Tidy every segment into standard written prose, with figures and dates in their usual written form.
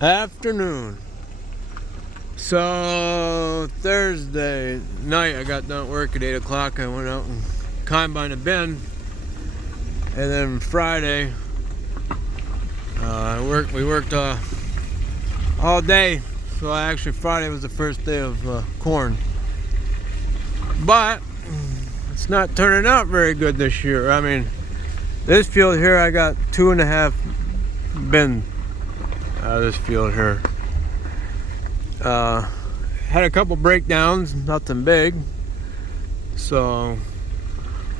Afternoon. So Thursday night I got done at work at 8 o'clock. I went out and combined a bin. And then Friday we worked all day. So actually Friday was the first day of corn. But it's not turning out very good this year. I mean, this field here I got 2.5 bins out of this field here. Had a couple breakdowns, nothing big. So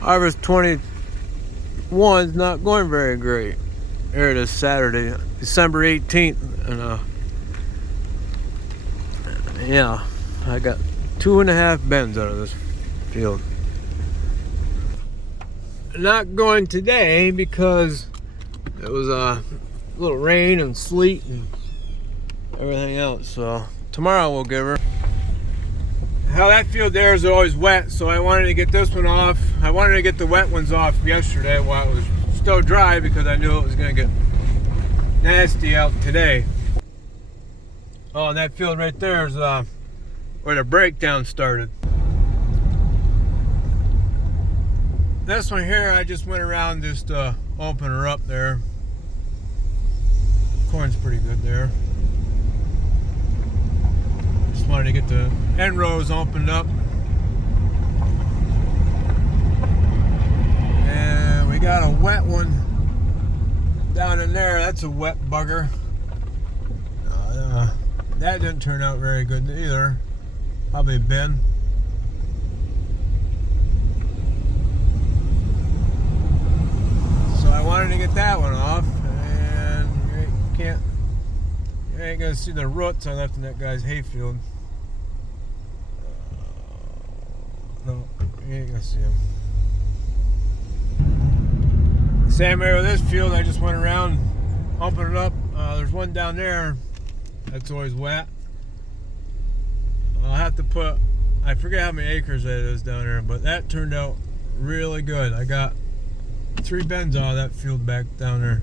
harvest 21 is not going very great. Here it is, Saturday, December 18th, and yeah, I got 2.5 bins out of this field. Not going today because it was a little rain and sleet and everything else. So tomorrow we'll give her. How that field there is always wet, so I wanted to get this one off. I wanted to get the wet ones off yesterday while it was still dry because I knew it was going to get nasty out today. Oh, and that field right there is where the breakdown started. This one here, I just went around just open her up there. Corn's pretty good there. Just wanted to get the end rows opened up. And we got a wet one down in there. That's a wet bugger. That didn't turn out very good either. Probably a bin. So I wanted to get that one off, and you ain't gonna see the roots I left in that guy's hayfield. No, you ain't gonna see them. Same area with this field. I just went around, opened it up. There's one down there that's always wet. I'll have to put, I forget how many acres that is down there, but that turned out really good. I got 3 bins out of that field back down there.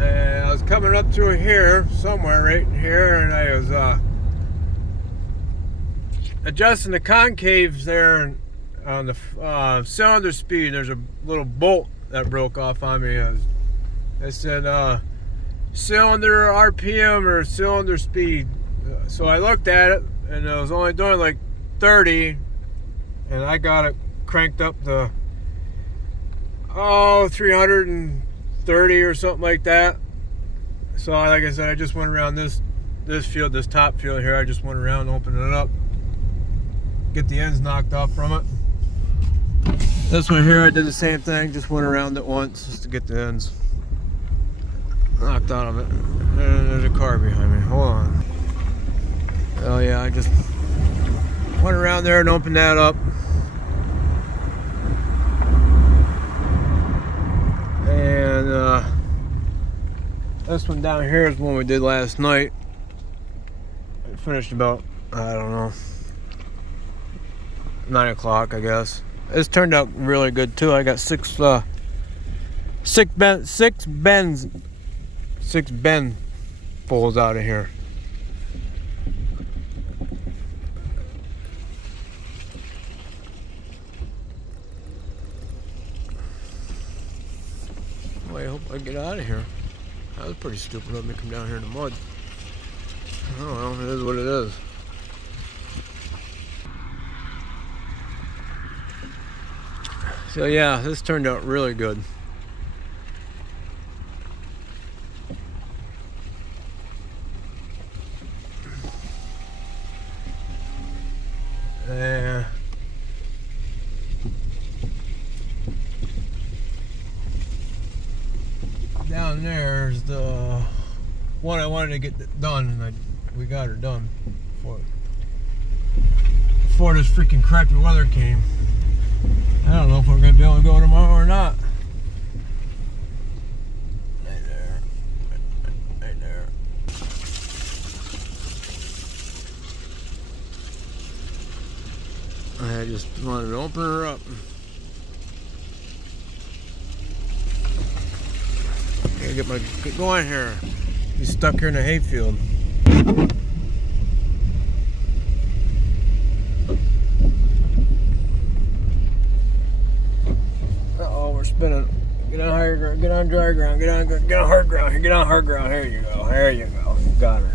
And I was coming up through here, somewhere right here, and I was adjusting the concaves there on the cylinder speed. There's a little bolt that broke off on me. I said cylinder RPM or cylinder speed. So I looked at it and it was only doing like 30, and I got it cranked up to 330 or something like that. So like I said, I just went around this field, this top field here. I just went around, opened it up, get the ends knocked off from it. This one here I did the same thing, just went around it once just to get the ends knocked out of it. And there's a car behind me. Hold on. Oh yeah, I just went around there and opened that up. And this one down here is one we did last night. I finished about, I don't know, 9 o'clock, I guess. This turned out really good too. I got six bin fulls out of here. Well, I hope I get out of here. That was pretty stupid of me to come down here in the mud. Oh well, it is what it is. So yeah, this turned out really good. Down there's the one I wanted to get done, and we got her done before this freaking crappy weather came. I don't know if we're gonna be able to go tomorrow or not. Right there. Right there. I just wanted to open her up. Gotta get going here. He's stuck here in the hayfield. Uh-oh, we're spinning. Get on higher ground, get on dry ground, get on hard ground, get on hard ground. Here you go, there you go. Got her.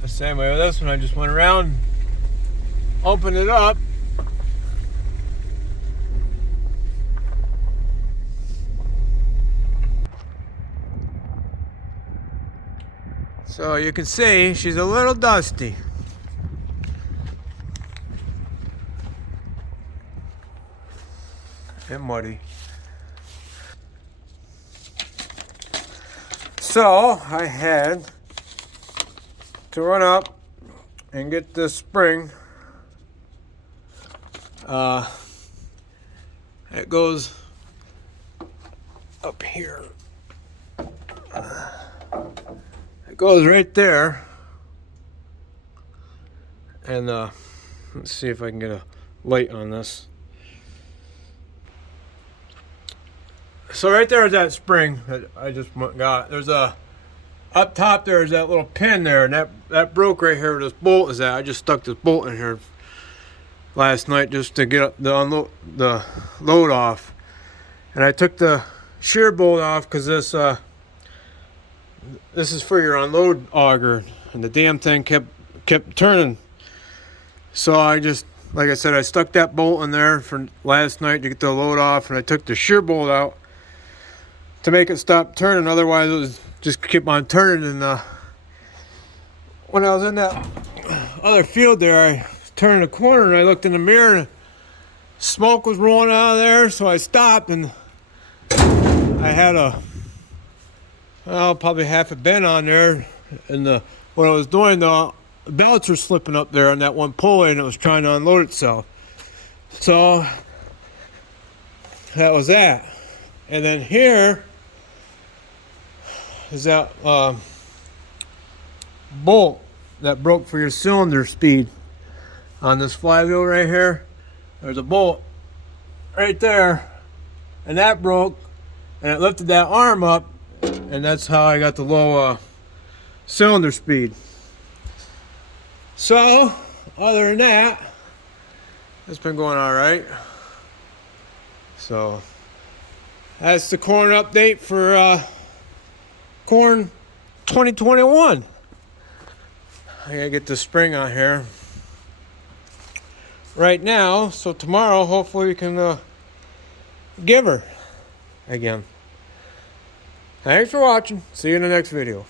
The same way with this one, I just went around, opened it up. So you can see she's a little dusty. And muddy. So I had to run up and get this spring. It goes up here. It goes right there. And let's see if I can get a light on this. So right there is that spring that I just got. There's a up top. There's that little pin there, and that broke right here where this bolt is at. I just stuck this bolt in here last night just to get the load off, and I took the shear bolt off because this is for your unload auger, and the damn thing kept turning. So I just, like I said, I stuck that bolt in there for last night to get the load off, and I took the shear bolt out to make it stop turning. Otherwise it was just keep on turning. And when I was in that other field there, I turned a corner and I looked in the mirror and smoke was rolling out of there. So I stopped, and I had probably half a bend on there. And what I was doing, the belts were slipping up there on that one pulley, and it was trying to unload itself. So that was that. And then here is that bolt that broke for your cylinder speed on this flywheel right here. There's a bolt right there, and that broke, and it lifted that arm up, and that's how I got the low cylinder speed. So other than that, it's been going all right. So that's the corn update for corn 2021. I gotta get the spring on here right now, so tomorrow hopefully we can give her again. Thanks for watching. See you in the next video.